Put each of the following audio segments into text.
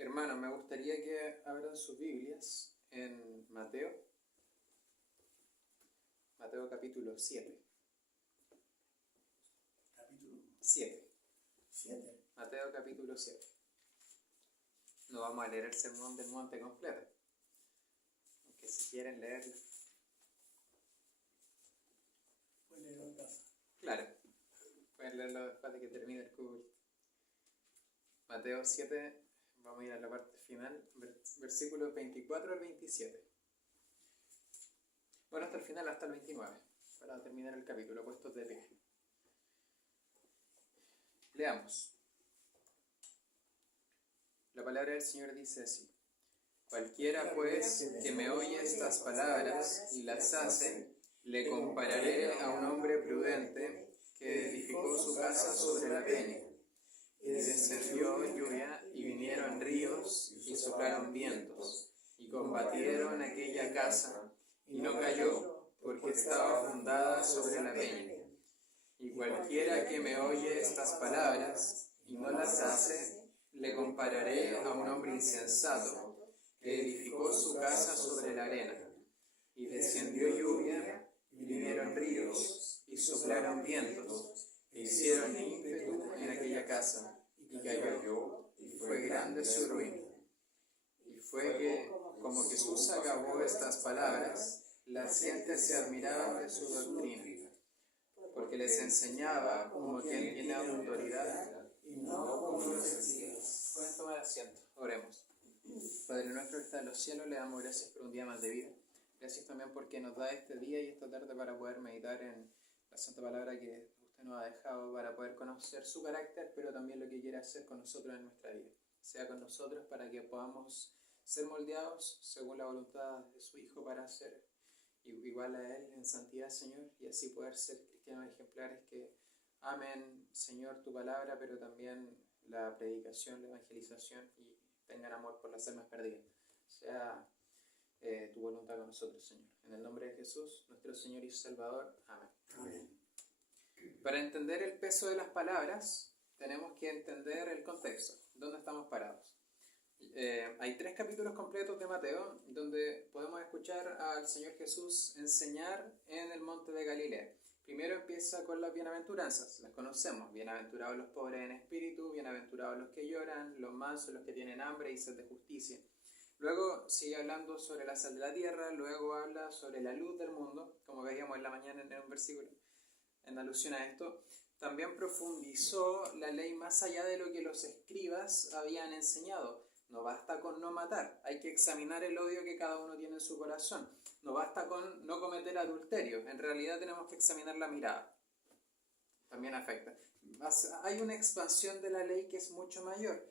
Hermanos, me gustaría que abran sus Biblias en Mateo capítulo 7. Capítulo 7. 7. Mateo capítulo 7. No vamos a leer el sermón del monte completo, aunque si quieren leerlo. Pueden leerlo en casa. Claro, pueden leerlo después de que termine el culto. Mateo 7, vamos a ir a la parte final, versículos 24 al 27. Bueno, hasta el final, hasta el 29, para terminar el capítulo, puestos de pie. Leamos. La palabra del Señor dice así: Cualquiera pues que me oye estas palabras y las hace, le compararé a un hombre prudente que edificó su casa sobre la peña. Y descendió lluvia, y vinieron ríos, y soplaron vientos, y combatieron aquella casa, y no cayó, porque estaba fundada sobre la peña. Y cualquiera que me oye estas palabras, y no las hace, le compararé a un hombre insensato, que edificó su casa sobre la arena. Y descendió lluvia, y vinieron ríos, y soplaron vientos, e hicieron ímpetu en aquella casa, y cayó, y fue grande su ruina. Y fue que, como Jesús acabó estas palabras, las gentes se admiraban de su doctrina, porque les enseñaba como quien tiene autoridad, y no como los escribas. Pueden tomar asiento, oremos. Padre nuestro que está en los cielos, le damos gracias por un día más de vida. Gracias también porque nos da este día y esta tarde para poder meditar en la santa palabra que usted nos ha dejado, para poder conocer su carácter, pero también lo que quiere hacer con nosotros en nuestra vida. Sea con nosotros para que podamos ser moldeados según la voluntad de su Hijo para ser igual a Él en santidad, Señor, y así poder ser cristianos ejemplares que amen, Señor, tu palabra, pero también la predicación, la evangelización, y tengan amor por las almas perdidas. Sea tu voluntad con nosotros, Señor. En el nombre de Jesús, nuestro Señor y Salvador. Amén. Amén. Para entender el peso de las palabras, tenemos que entender el contexto, dónde estamos parados. Hay 3 capítulos completos de Mateo donde podemos escuchar al Señor Jesús enseñar en el monte de Galilea. Primero empieza con las bienaventuranzas, las conocemos: bienaventurados los pobres en espíritu, bienaventurados los que lloran, los mansos, los que tienen hambre y sed de justicia. Luego sigue hablando sobre la sal de la tierra, luego habla sobre la luz del mundo, como veíamos en la mañana en un versículo en alusión a esto. También profundizó la ley más allá de lo que los escribas habían enseñado. No basta con no matar, hay que examinar el odio que cada uno tiene en su corazón. No basta con no cometer adulterio, en realidad tenemos que examinar la mirada. También afecta. Hay una expansión de la ley que es mucho mayor.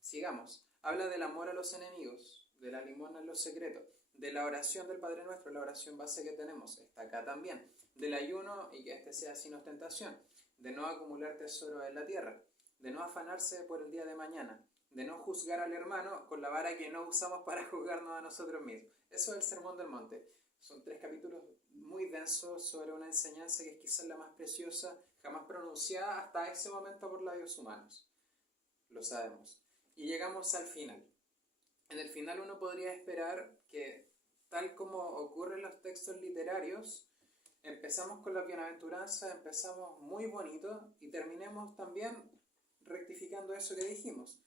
Sigamos. Habla del amor a los enemigos, de la limosna en lo secreto, de la oración del Padre Nuestro, la oración base que tenemos, está acá también. Del ayuno y que este sea sin ostentación, de no acumular tesoro en la tierra, de no afanarse por el día de mañana, de no juzgar al hermano con la vara que no usamos para juzgarnos a nosotros mismos. Eso es el Sermón del Monte. Son 3 capítulos muy densos sobre una enseñanza que es quizás la más preciosa jamás pronunciada hasta ese momento por labios humanos. Lo sabemos. Y llegamos al final. En el final uno podría esperar que, tal como ocurre en los textos literarios, empezamos con la bienaventuranza, empezamos muy bonito y terminemos también rectificando eso que dijimos.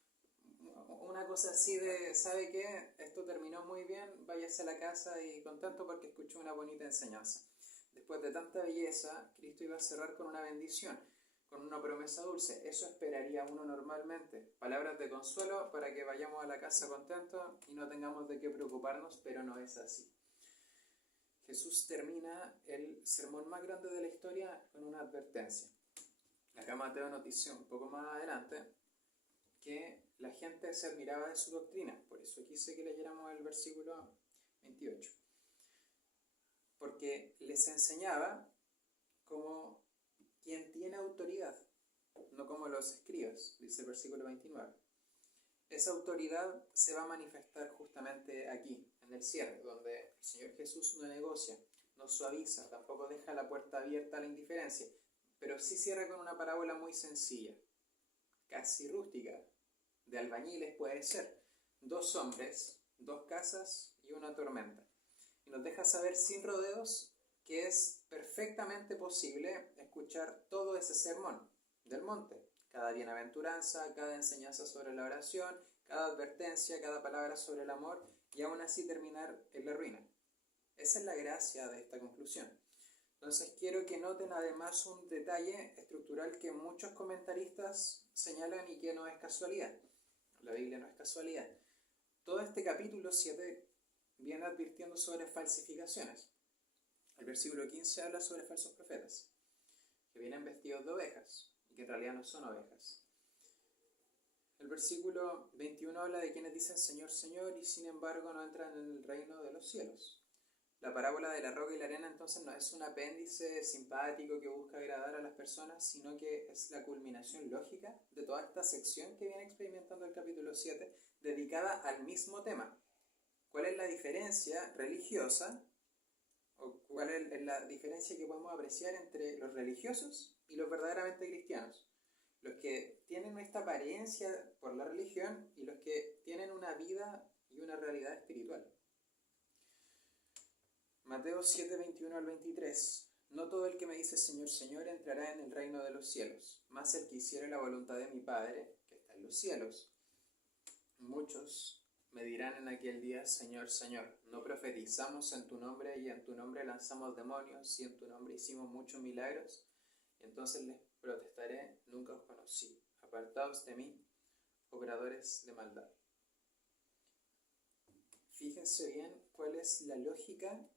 Una cosa así de, ¿sabe qué? Esto terminó muy bien, váyase a la casa y contento porque escuchó una bonita enseñanza. Después de tanta belleza, Cristo iba a cerrar con una bendición, con una promesa dulce. Eso esperaría uno normalmente. Palabras de consuelo para que vayamos a la casa contentos y no tengamos de qué preocuparnos, pero no es así. Jesús termina el sermón más grande de la historia con una advertencia. Acá Mateo nos dice un poco más adelante que la gente se admiraba de su doctrina. Por eso quise que leyéramos el versículo 28. Porque les enseñaba como quien tiene autoridad, no como los escribas, dice el versículo 29. Esa autoridad se va a manifestar justamente aquí, en el cierre, donde el Señor Jesús no negocia, no suaviza, tampoco deja la puerta abierta a la indiferencia, pero sí cierra con una parábola muy sencilla, casi rústica, de albañiles puede ser, 2 hombres, 2 casas y una tormenta. Y nos deja saber sin rodeos que es perfectamente posible escuchar todo ese sermón del monte. Cada bienaventuranza, cada enseñanza sobre la oración, cada advertencia, cada palabra sobre el amor, y aún así terminar en la ruina. Esa es la gracia de esta conclusión. Entonces quiero que noten además un detalle estructural que muchos comentaristas señalan y que no es casualidad. La Biblia no es casualidad. Todo este capítulo 7 viene advirtiendo sobre falsificaciones. El versículo 15 habla sobre falsos profetas, que vienen vestidos de ovejas y que en realidad no son ovejas. El versículo 21 habla de quienes dicen Señor, Señor, y sin embargo no entran en el reino de los cielos. La parábola de la roca y la arena entonces no es un apéndice simpático que busca agradar a las personas, sino que es la culminación lógica de toda esta sección que viene experimentando el capítulo 7, dedicada al mismo tema. ¿Cuál es la diferencia religiosa, o cuál es la diferencia que podemos apreciar entre los religiosos y los verdaderamente cristianos? Los que tienen esta apariencia por la religión y los que tienen una vida y una realidad espiritual. Mateo 7, 21 al 23. No todo el que me dice Señor, Señor entrará en el reino de los cielos, mas el que hiciere la voluntad de mi Padre, que está en los cielos. Muchos me dirán en aquel día, Señor, Señor, ¿no profetizamos en tu nombre y en tu nombre lanzamos demonios y en tu nombre hicimos muchos milagros? Y entonces les protestaré, nunca os conocí. Apartaos de mí, obradores de maldad. Fíjense bien cuál es la lógica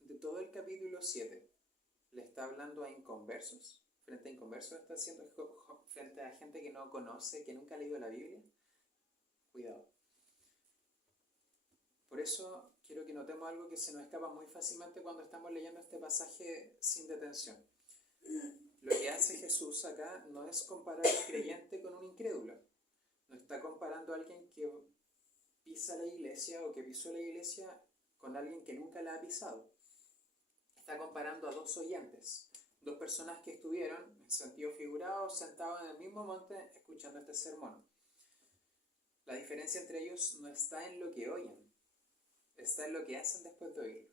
de todo el capítulo 7. Le está hablando a inconversos. Frente a inconversos está haciendo frente a gente que no conoce, que nunca ha leído la Biblia. Cuidado. Por eso quiero que notemos algo que se nos escapa muy fácilmente cuando estamos leyendo este pasaje sin detención. Lo que hace Jesús acá no es comparar al creyente con un incrédulo. No está comparando a alguien que pisa la iglesia o que pisó la iglesia con alguien que nunca la ha pisado. Está comparando a 2 oyentes, 2 personas que estuvieron, en sentido figurado, sentados en el mismo monte escuchando este sermón. La diferencia entre ellos no está en lo que oyen, está en lo que hacen después de oírlo.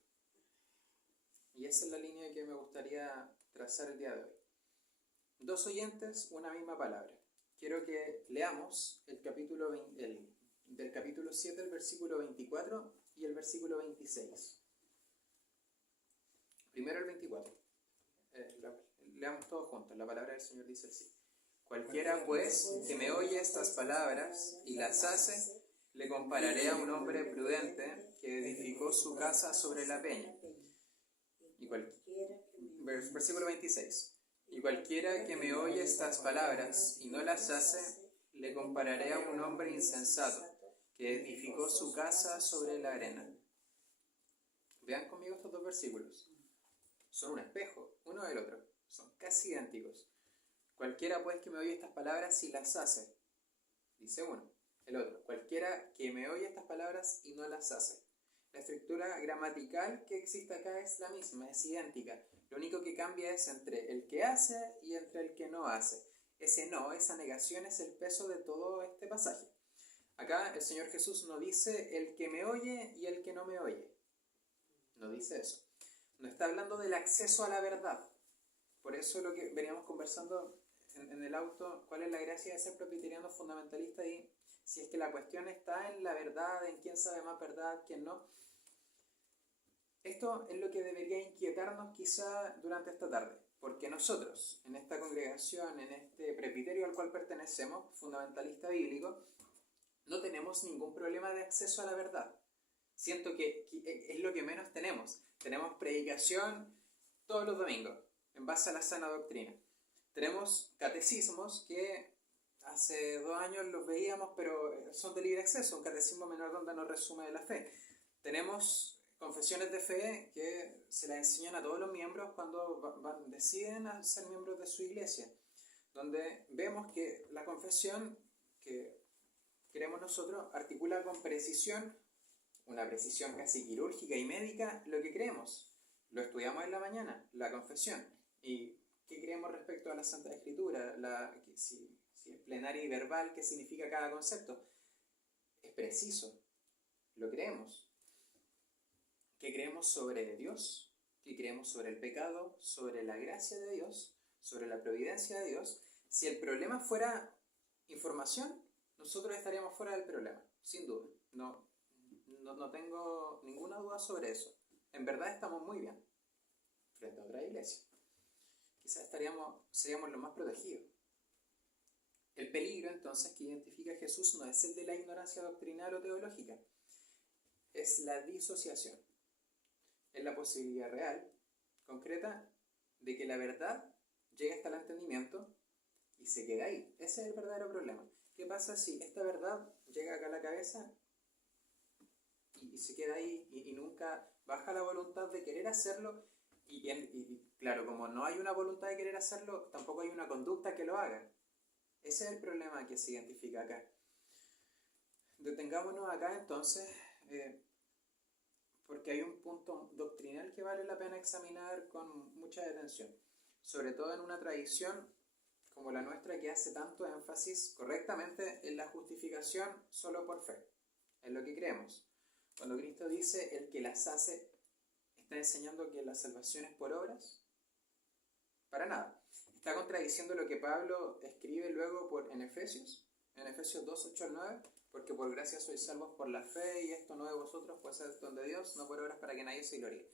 Y esa es la línea que me gustaría trazar el día de hoy. 2 oyentes, una misma palabra. Quiero que leamos del capítulo 7, el versículo 24 y el versículo 26. Primero el 24. Leamos todos juntos. La palabra del Señor dice así. Cualquiera pues que me oye estas palabras y las hace, le compararé a un hombre prudente que edificó su casa sobre la peña. Versículo 26. Y cualquiera que me oye estas palabras y no las hace, le compararé a un hombre insensato que edificó su casa sobre la arena. Vean conmigo estos 2 versículos. Son un espejo, uno del otro. Son casi idénticos. Cualquiera pues que me oye estas palabras y las hace, dice uno. El otro, cualquiera que me oye estas palabras y no las hace. La estructura gramatical que existe acá es la misma, es idéntica. Lo único que cambia es entre el que hace y entre el que no hace. Ese no, esa negación es el peso de todo este pasaje. Acá el Señor Jesús no dice el que me oye y el que no me oye. No dice eso. No está hablando del acceso a la verdad. Por eso lo que veníamos conversando en el auto, cuál es la gracia de ser presbiteriano fundamentalista y si es que la cuestión está en la verdad, en quién sabe más verdad, quién no. Esto es lo que debería inquietarnos quizá durante esta tarde, porque nosotros, en esta congregación, en este presbiterio al cual pertenecemos, fundamentalista bíblico, no tenemos ningún problema de acceso a la verdad. Siento que es lo que menos tenemos. Tenemos predicación todos los domingos, en base a la sana doctrina. Tenemos catecismos que hace 2 años los veíamos, pero son de libre acceso, un catecismo menor donde nos resume la fe. Tenemos confesiones de fe que se las enseñan a todos los miembros cuando deciden ser miembros de su iglesia, donde vemos que la confesión que queremos nosotros articula con precisión, una precisión casi quirúrgica y médica, lo que creemos. Lo estudiamos en la mañana, la confesión. ¿Y qué creemos respecto a la Santa Escritura? Si es plenaria y verbal, ¿qué significa cada concepto? preciso, lo creemos. ¿Qué creemos sobre Dios? ¿Qué creemos sobre el pecado? ¿Sobre la gracia de Dios? ¿Sobre la providencia de Dios? Si el problema fuera información, nosotros estaríamos fuera del problema, sin duda. No tengo ninguna duda sobre eso. En verdad estamos muy bien frente a otra iglesia. Quizás seríamos los más protegidos. El peligro entonces que identifica Jesús no es el de la ignorancia doctrinal o teológica, es la disociación. Es la posibilidad real, concreta, de que la verdad llegue hasta el entendimiento y se quede ahí. Ese es el verdadero problema. ¿Qué pasa si esta verdad llega acá a la cabeza y se queda ahí y nunca baja la voluntad de querer hacerlo? Y claro, como no hay una voluntad de querer hacerlo, tampoco hay una conducta que lo haga. Ese es el problema que se identifica acá. Detengámonos acá entonces, porque hay un punto doctrinal que vale la pena examinar con mucha detención, sobre todo en una tradición como la nuestra que hace tanto énfasis correctamente en la justificación solo por fe, en lo que creemos. Cuando Cristo dice el que las hace, ¿está enseñando que la salvación es por obras? Para nada. Está contradiciendo lo que Pablo escribe luego en Efesios 2, 8 al 9, porque por gracia sois salvos por la fe, y esto no de vosotros, pues es don de Dios, no por obras para que nadie se gloríe.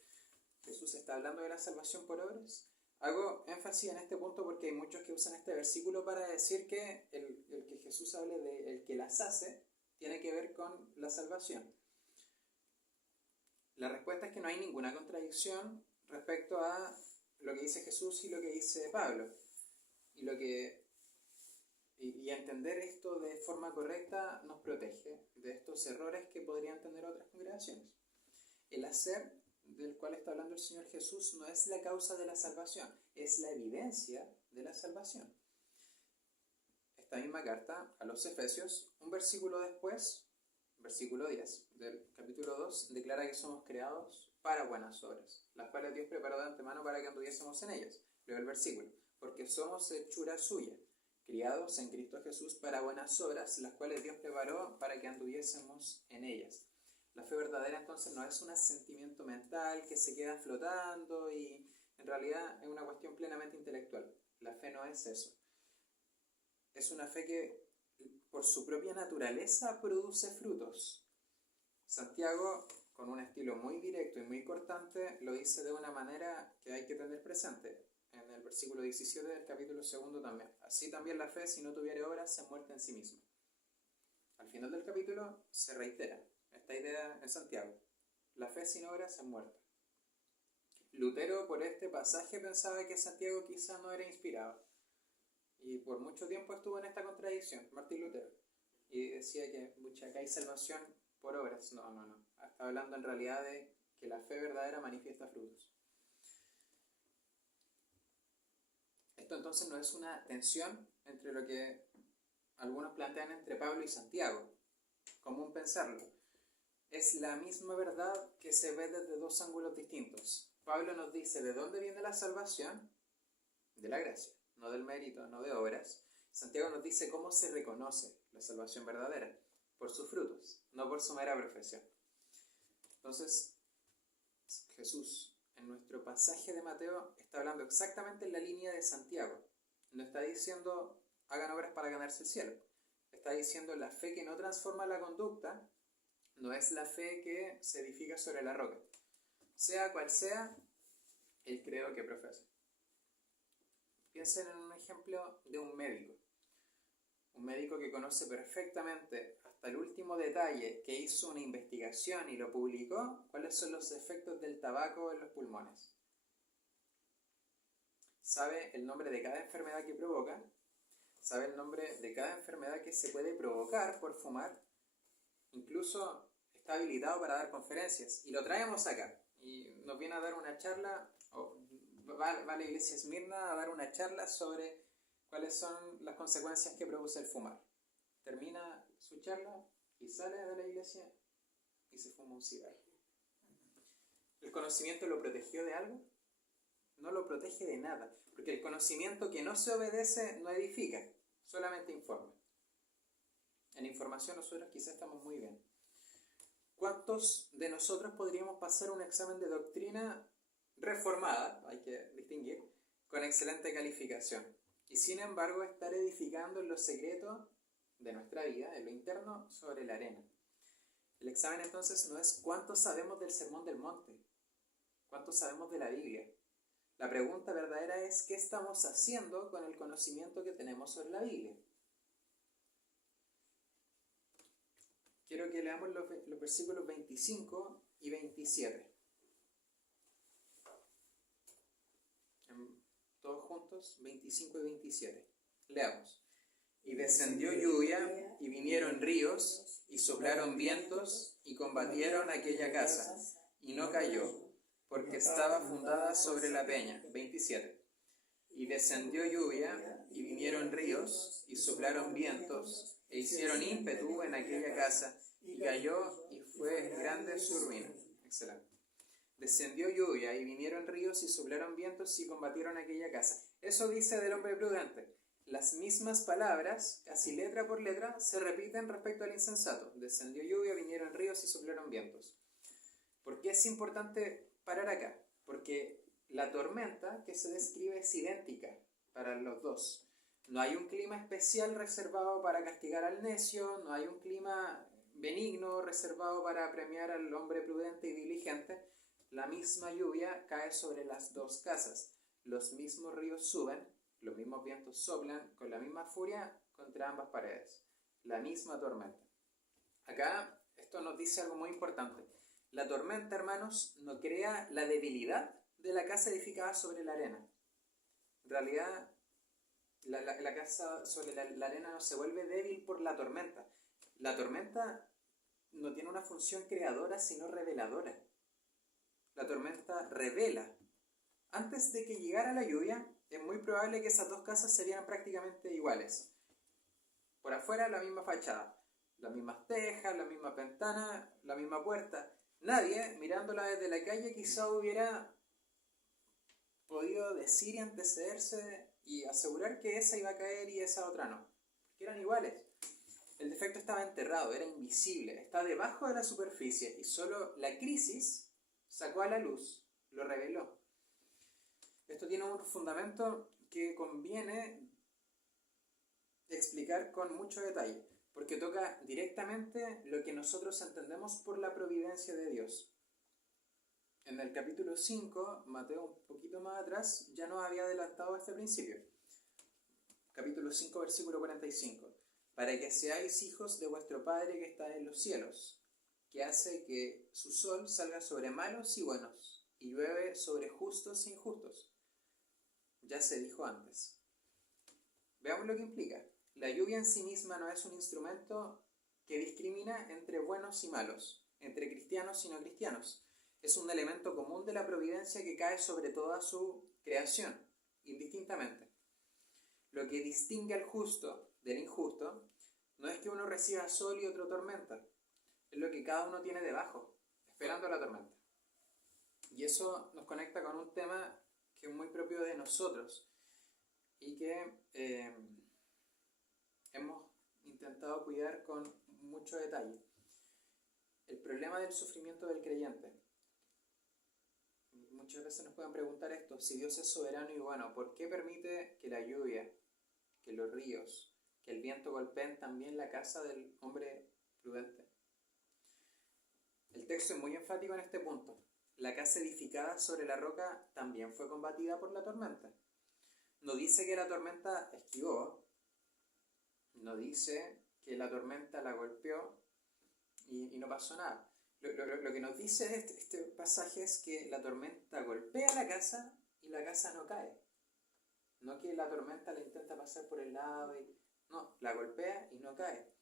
Jesús está hablando de la salvación por obras. Hago énfasis en este punto porque hay muchos que usan este versículo para decir que el que Jesús hable de el que las hace tiene que ver con la salvación. La respuesta es que no hay ninguna contradicción respecto a lo que dice Jesús y lo que dice Pablo. Y entender esto de forma correcta nos protege de estos errores que podrían tener otras congregaciones. El hacer del cual está hablando el Señor Jesús no es la causa de la salvación, es la evidencia de la salvación. Esta misma carta a los Efesios, un versículo después, versículo 10 del capítulo 2, declara que somos creados para buenas obras, las cuales Dios preparó de antemano para que anduviésemos en ellas. Leo el versículo: porque somos hechura suya, criados en Cristo Jesús para buenas obras, las cuales Dios preparó para que anduviésemos en ellas. La fe verdadera entonces no es un asentimiento mental que se queda flotando y en realidad es una cuestión plenamente intelectual. La fe no es eso. Es una fe que por su propia naturaleza produce frutos. Santiago, con un estilo muy directo y muy cortante, lo dice de una manera que hay que tener presente. En el versículo 17 del capítulo 2 también. Así también la fe, si no tuviere obras, es muerta en sí misma. Al final del capítulo se reitera esta idea en Santiago. La fe sin obras es muerta. Lutero por este pasaje pensaba que Santiago quizás no era inspirado. Y por mucho tiempo estuvo en esta contradicción, Martín Lutero. Y decía que acá hay salvación por obras. No. Está hablando en realidad de que la fe verdadera manifiesta frutos. Esto entonces no es una tensión entre lo que algunos plantean entre Pablo y Santiago. Común pensarlo. Es la misma verdad que se ve desde dos ángulos distintos. Pablo nos dice de dónde viene la salvación, de la gracia, no del mérito, no de obras. Santiago nos dice cómo se reconoce la salvación verdadera, por sus frutos, no por su mera profesión. Entonces, Jesús, en nuestro pasaje de Mateo, está hablando exactamente en la línea de Santiago. No está diciendo hagan obras para ganarse el cielo. Está diciendo la fe que no transforma la conducta no es la fe que se edifica sobre la roca, sea cual sea el credo que profesa. Piensen en un ejemplo de un médico que conoce perfectamente hasta el último detalle, que hizo una investigación y lo publicó, cuáles son los efectos del tabaco en los pulmones. Sabe el nombre de cada enfermedad que provoca, sabe el nombre de cada enfermedad que se puede provocar por fumar, incluso está habilitado para dar conferencias, y lo traemos acá, y nos viene a dar una charla, va a la iglesia Esmirna a dar una charla sobre cuáles son las consecuencias que produce el fumar. Termina su charla y sale de la iglesia y se fuma un cigarro. ¿El conocimiento lo protegió de algo? No lo protege de nada, porque el conocimiento que no se obedece no edifica, solamente informa. En información nosotros quizás estamos muy bien. ¿Cuántos de nosotros podríamos pasar un examen de doctrina reformada, hay que distinguir, con excelente calificación? Y sin embargo estar edificando en lo secreto de nuestra vida, en lo interno, sobre la arena. El examen entonces no es cuánto sabemos del Sermón del Monte, cuánto sabemos de la Biblia. La pregunta verdadera es qué estamos haciendo con el conocimiento que tenemos sobre la Biblia. Quiero que leamos los versículos 25 y 27. Todos juntos, 25 y 27. Leamos. Y descendió lluvia, y vinieron ríos, y soplaron vientos, y combatieron aquella casa, y no cayó, porque estaba fundada sobre la peña. 27. Y descendió lluvia, y vinieron ríos, y soplaron vientos, e hicieron ímpetu en aquella casa, y cayó, y fue grande su ruina. Excelente. Descendió lluvia, y vinieron ríos, y soplaron vientos, y combatieron aquella casa. Eso dice del hombre prudente. Las mismas palabras, casi letra por letra, se repiten respecto al insensato. Descendió lluvia, vinieron ríos, y soplaron vientos. ¿Por qué es importante parar acá? Porque la tormenta que se describe es idéntica para los dos. No hay un clima especial reservado para castigar al necio, no hay un clima benigno reservado para premiar al hombre prudente y diligente. La misma lluvia cae sobre las dos casas. Los mismos ríos suben, los mismos vientos soplan con la misma furia contra ambas paredes. La misma tormenta. Acá esto nos dice algo muy importante. La tormenta, hermanos, no crea la debilidad de la casa edificada sobre la arena. En realidad, la casa sobre la arena no se vuelve débil por la tormenta. La tormenta no tiene una función creadora, sino reveladora. La tormenta revela. Antes de que llegara la lluvia, es muy probable que esas dos casas se vieran prácticamente iguales. Por afuera, la misma fachada, las mismas tejas, las mismas ventanas, la misma puerta. Nadie, mirándola desde la calle, quizá hubiera podido decir y antecederse y asegurar que esa iba a caer y esa otra no, porque eran iguales. El defecto estaba enterrado, era invisible, está debajo de la superficie y solo la crisis sacó a la luz, lo reveló. Esto tiene un fundamento que conviene explicar con mucho detalle, porque toca directamente lo que nosotros entendemos por la providencia de Dios. En el capítulo 5, Mateo un poquito más atrás, ya nos había adelantado este principio. Capítulo 5, versículo 45. Para que seáis hijos de vuestro Padre que está en los cielos, que hace que su sol salga sobre malos y buenos, y llueve sobre justos e injustos. Ya se dijo antes. Veamos lo que implica. La lluvia en sí misma no es un instrumento que discrimina entre buenos y malos, entre cristianos y no cristianos. Es un elemento común de la providencia que cae sobre toda su creación, indistintamente. Lo que distingue al justo del injusto no es que uno reciba sol y otro tormenta, es lo que cada uno tiene debajo, esperando la tormenta. Y eso nos conecta con un tema que es muy propio de nosotros y que hemos intentado cuidar con mucho detalle. El problema del sufrimiento del creyente. Muchas veces nos pueden preguntar esto: si Dios es soberano y bueno, ¿por qué permite que la lluvia, que los ríos, que el viento golpeen también la casa del hombre prudente? El texto es muy enfático en este punto. La casa edificada sobre la roca también fue combatida por la tormenta. No dice que la tormenta esquivó, no dice que la tormenta la golpeó y no pasó nada. Lo que nos dice este pasaje es que la tormenta golpea la casa y la casa no cae. No que la tormenta la intenta pasar por el lado no, la golpea y no cae.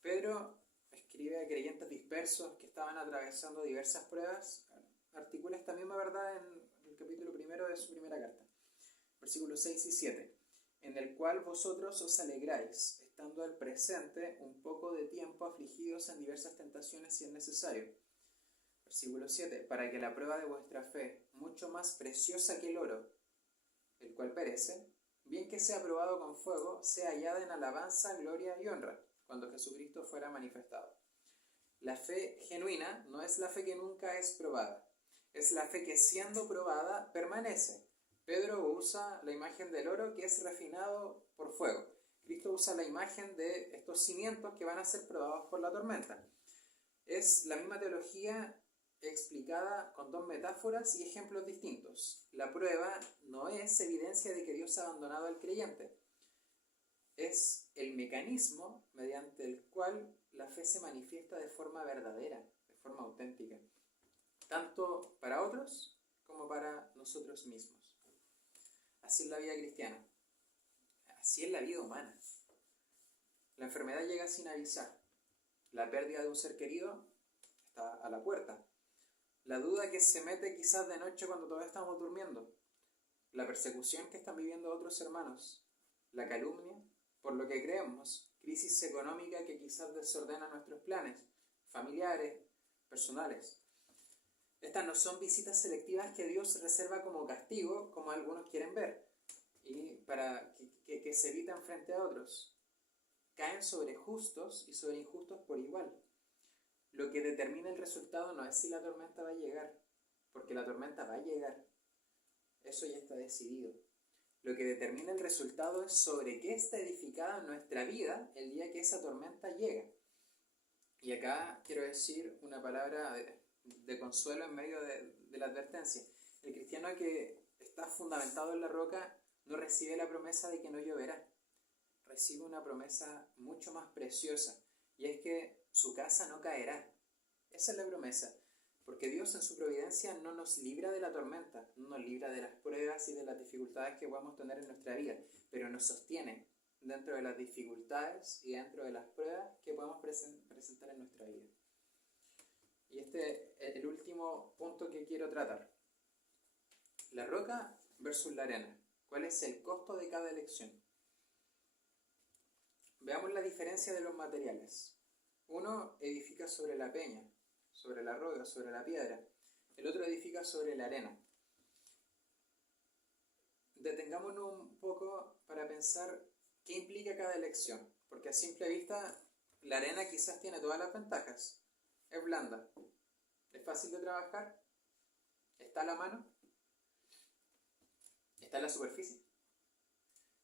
Pedro escribe a creyentes dispersos que estaban atravesando diversas pruebas, articula esta misma verdad en el capítulo 1 de su primera carta, versículos 6 y 7, en el cual vosotros os alegráis, estando al presente un poco de tiempo afligidos en diversas tentaciones si es necesario. Versículo 7, para que la prueba de vuestra fe, mucho más preciosa que el oro, el cual perece, bien que sea probado con fuego, sea hallada en alabanza, gloria y honra, cuando Jesucristo fuera manifestado. La fe genuina no es la fe que nunca es probada, es la fe que siendo probada permanece. Pedro usa la imagen del oro que es refinado por fuego. Cristo usa la imagen de estos cimientos que van a ser probados por la tormenta. Es la misma teología explicada con dos metáforas y ejemplos distintos. La prueba no es evidencia de que Dios ha abandonado al creyente. Es el mecanismo mediante el cual la fe se manifiesta de forma verdadera, de forma auténtica, tanto para otros como para nosotros mismos. Así es la vida cristiana, así es la vida humana. La enfermedad llega sin avisar, la pérdida de un ser querido está a la puerta, la duda que se mete quizás de noche cuando todavía estamos durmiendo, la persecución que están viviendo otros hermanos, la calumnia por lo que creemos, crisis económica que quizás desordena nuestros planes familiares, personales. Estas no son visitas selectivas que Dios reserva como castigo, como algunos quieren ver, y para que se evitan frente a otros. Caen sobre justos y sobre injustos por igual. Lo que determina el resultado no es si la tormenta va a llegar, porque la tormenta va a llegar. Eso ya está decidido. Lo que determina el resultado es sobre qué está edificada nuestra vida el día que esa tormenta llega. Y acá quiero decir una palabra de consuelo en medio de la advertencia. El cristiano que está fundamentado en la roca no recibe la promesa de que no lloverá. Recibe una promesa mucho más preciosa, y es que su casa no caerá. Esa es la promesa. Porque Dios en su providencia no nos libra de la tormenta, no nos libra de las pruebas y de las dificultades que podamos tener en nuestra vida, pero nos sostiene dentro de las dificultades y dentro de las pruebas que podamos presentar en nuestra vida. Y este es el último punto que quiero tratar. La roca versus la arena. ¿Cuál es el costo de cada elección? Veamos la diferencia de los materiales. Uno edifica sobre la peña, sobre la roca, sobre la piedra. El otro edifica sobre la arena. Detengámonos un poco para pensar qué implica cada elección, porque a simple vista la arena quizás tiene todas las ventajas. Es blanda, es fácil de trabajar, está a la mano, está en la superficie.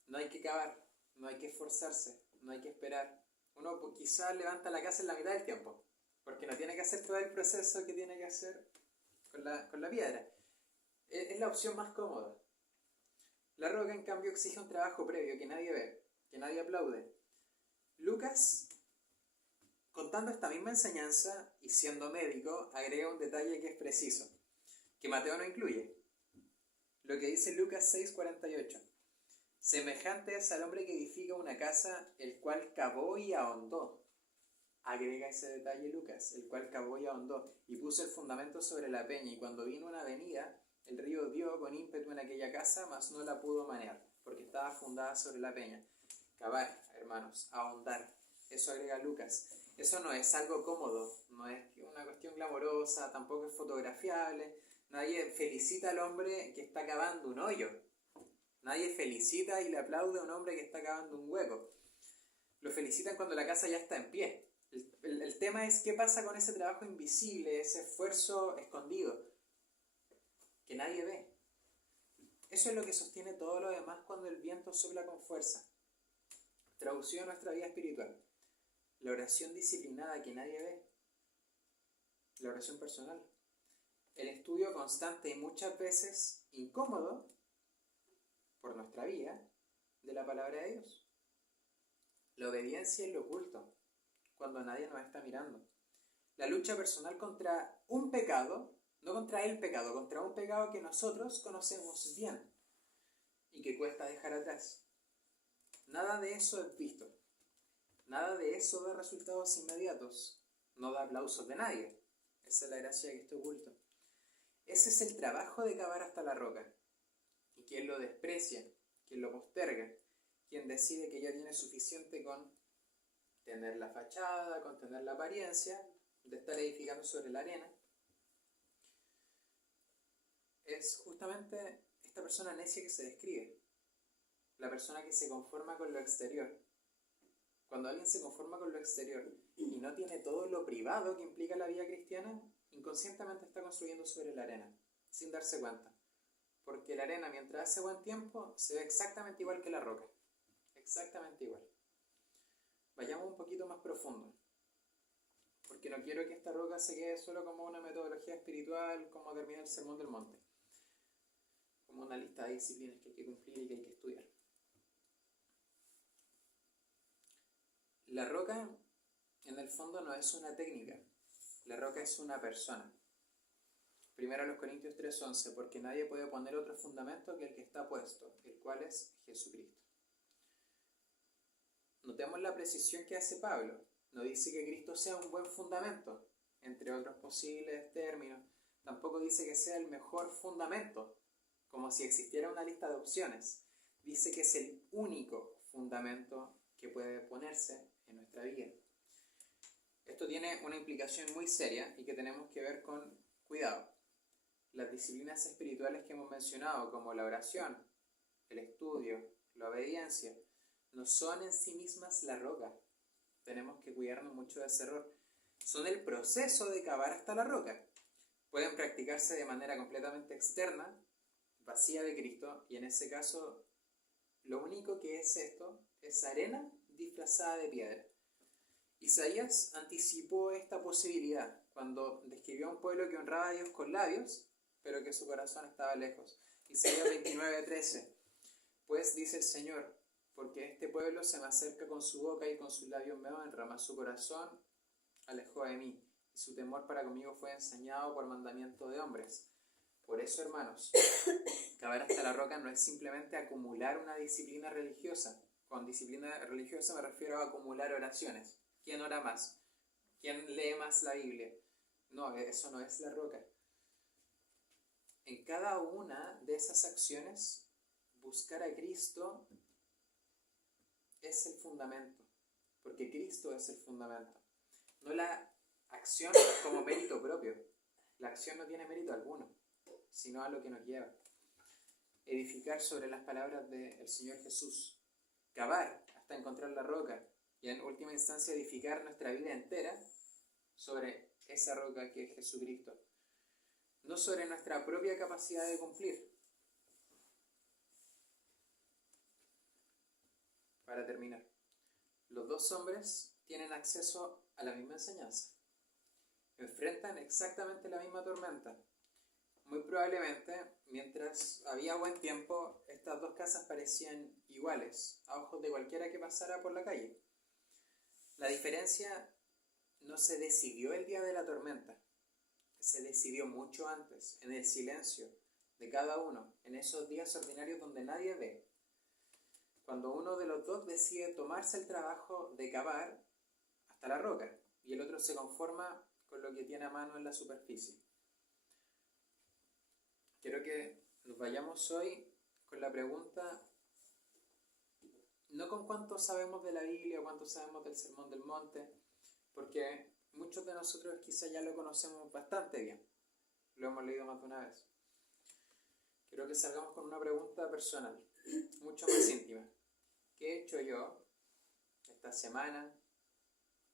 No hay que cavar, no hay que esforzarse, no hay que esperar. Uno quizás levanta la casa en la mitad del tiempo, porque no tiene que hacer todo el proceso que tiene que hacer con la piedra. Es la opción más cómoda. La roca, en cambio, exige un trabajo previo que nadie ve, que nadie aplaude. Lucas, contando esta misma enseñanza y siendo médico, agrega un detalle que es preciso, que Mateo no incluye. Lo que dice Lucas 6:48. Semejante es al hombre que edifica una casa, el cual cavó y ahondó. Agrega ese detalle Lucas, el cual cavó y ahondó, y puso el fundamento sobre la peña, y cuando vino una avenida, el río dio con ímpetu en aquella casa, mas no la pudo manejar, porque estaba fundada sobre la peña. Cavar, hermanos, ahondar, eso agrega Lucas. Eso no es algo cómodo, no es una cuestión glamorosa, tampoco es fotografiable. Nadie felicita al hombre que está cavando un hoyo. Nadie felicita y le aplaude a un hombre que está cavando un hueco. Lo felicitan cuando la casa ya está en pie. El tema es qué pasa con ese trabajo invisible, ese esfuerzo escondido, que nadie ve. Eso es lo que sostiene todo lo demás cuando el viento sopla con fuerza. Traducido a nuestra vida espiritual. La oración disciplinada que nadie ve. La oración personal. El estudio constante y muchas veces incómodo por nuestra vida de la palabra de Dios. La obediencia en lo oculto, cuando nadie nos está mirando. La lucha personal contra un pecado, no contra el pecado, contra un pecado que nosotros conocemos bien y que cuesta dejar atrás. Nada de eso es visto. Nada de eso da resultados inmediatos. No da aplausos de nadie. Esa es la gracia de que esté oculto. Ese es el trabajo de cavar hasta la roca. Y quien lo desprecia, quien lo posterga, quien decide que ya tiene suficiente con tener la fachada, con tener la apariencia de estar edificando sobre la arena, es justamente esta persona necia que se describe, la persona que se conforma con lo exterior, Cuando alguien se conforma con lo exterior y no tiene todo lo privado que implica la vida cristiana, inconscientemente está construyendo sobre la arena, sin darse cuenta. Porque la arena, mientras hace buen tiempo, se ve exactamente igual que la roca. Exactamente igual. Vayamos un poquito más profundo. Porque no quiero que esta roca se quede solo como una metodología espiritual, como termina el Sermón del Monte. Como una lista de disciplinas que hay que cumplir y que hay que estudiar. La roca, en el fondo, no es una técnica. La roca es una persona. Primero a los Corintios 3:11, porque nadie puede poner otro fundamento que el que está puesto, el cual es Jesucristo. Notemos la precisión que hace Pablo. No dice que Cristo sea un buen fundamento, entre otros posibles términos. Tampoco dice que sea el mejor fundamento, como si existiera una lista de opciones. Dice que es el único fundamento que puede ponerse en nuestra vida. Esto tiene una implicación muy seria y que tenemos que ver con cuidado. Las disciplinas espirituales que hemos mencionado, como la oración, el estudio, la obediencia, no son en sí mismas la roca. Tenemos que cuidarnos mucho de ese error. Son el proceso de cavar hasta la roca. Pueden practicarse de manera completamente externa, vacía de Cristo, y en ese caso, lo único que es esto es arena disfrazada de piedra. Isaías anticipó esta posibilidad cuando describió a un pueblo que honraba a Dios con labios, pero que su corazón estaba lejos. Isaías 29:13. Pues dice el Señor, porque este pueblo se me acerca con su boca y con sus labios me honra, mas su corazón alejó de mí, y su temor para conmigo fue enseñado por mandamiento de hombres. Por eso, hermanos, cavar hasta la roca no es simplemente acumular una disciplina religiosa. Con disciplina religiosa me refiero a acumular oraciones. ¿Quién ora más? ¿Quién lee más la Biblia? No, eso no es la roca. En cada una de esas acciones, buscar a Cristo es el fundamento, porque Cristo es el fundamento. No la acción como mérito propio. La acción no tiene mérito alguno, sino a lo que nos lleva. Edificar sobre las palabras del Señor Jesús. Cavar hasta encontrar la roca. Y en última instancia edificar nuestra vida entera sobre esa roca que es Jesucristo. No sobre nuestra propia capacidad de cumplir. Para terminar, los dos hombres tienen acceso a la misma enseñanza. Enfrentan exactamente la misma tormenta. Muy probablemente, mientras había buen tiempo, estas dos casas parecían iguales a ojos de cualquiera que pasara por la calle. La diferencia no se decidió el día de la tormenta, se decidió mucho antes, en el silencio de cada uno, en esos días ordinarios donde nadie ve. Cuando uno de los dos decide tomarse el trabajo de cavar hasta la roca y el otro se conforma con lo que tiene a mano en la superficie. Quiero que nos vayamos hoy con la pregunta, no con cuánto sabemos de la Biblia o cuánto sabemos del Sermón del Monte, porque muchos de nosotros quizá ya lo conocemos bastante bien, lo hemos leído más de una vez. Quiero que salgamos con una pregunta personal, mucho más íntima. ¿Qué he hecho yo esta semana,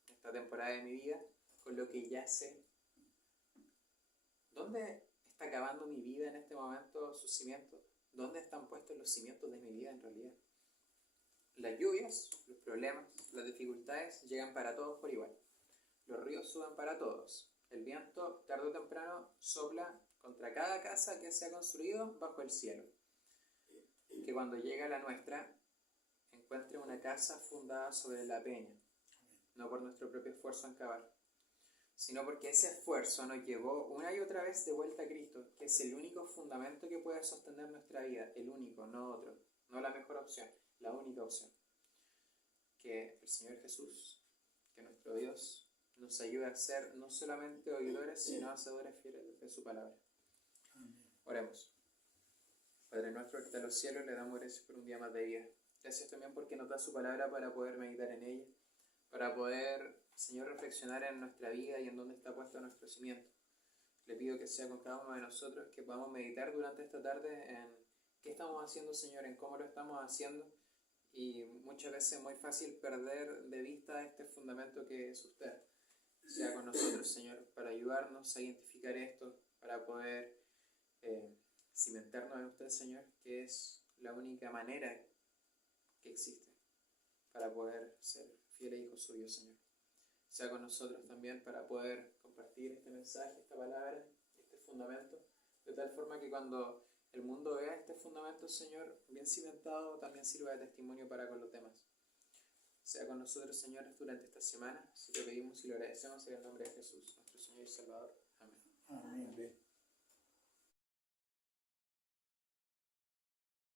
esta temporada de mi vida, con lo que ya sé? ¿Dónde está acabando mi vida en este momento sus cimientos? ¿Dónde están puestos los cimientos de mi vida en realidad? Las lluvias, los problemas, las dificultades llegan para todos por igual. Los ríos suben para todos. El viento, tarde o temprano, sopla contra cada casa que se ha construido bajo el cielo. Que cuando llegue a la nuestra, encuentre una casa fundada sobre la peña, no por nuestro propio esfuerzo en cavar, sino porque ese esfuerzo nos llevó una y otra vez de vuelta a Cristo, que es el único fundamento que puede sostener nuestra vida, el único, no otro, no la mejor opción, la única opción. Que el Señor Jesús, que nuestro Dios, nos ayude a ser no solamente oidores, sino hacedores fieles de su palabra. Oremos. Padre nuestro que está en los cielos, le damos gracias por un día más de vida. Gracias también porque nos da su palabra para poder meditar en ella, para poder, Señor, reflexionar en nuestra vida y en dónde está puesto nuestro cimiento. Le pido que sea con cada uno de nosotros, que podamos meditar durante esta tarde en qué estamos haciendo, Señor, en cómo lo estamos haciendo, Y muchas veces es muy fácil perder de vista este fundamento que es usted. Sea con nosotros, Señor, para ayudarnos a identificar esto, para poder cimentarnos en usted, Señor, que es la única manera que existe para poder ser fieles hijos suyos, Señor. Sea con nosotros también para poder compartir este mensaje, esta palabra, este fundamento, de tal forma que cuando el mundo vea este fundamento, Señor, bien cimentado, también sirva de testimonio para con los demás. Sea con nosotros, Señor, durante esta semana. Si lo pedimos y lo agradecemos en el nombre de Jesús, nuestro Señor y Salvador. Amén. Amén.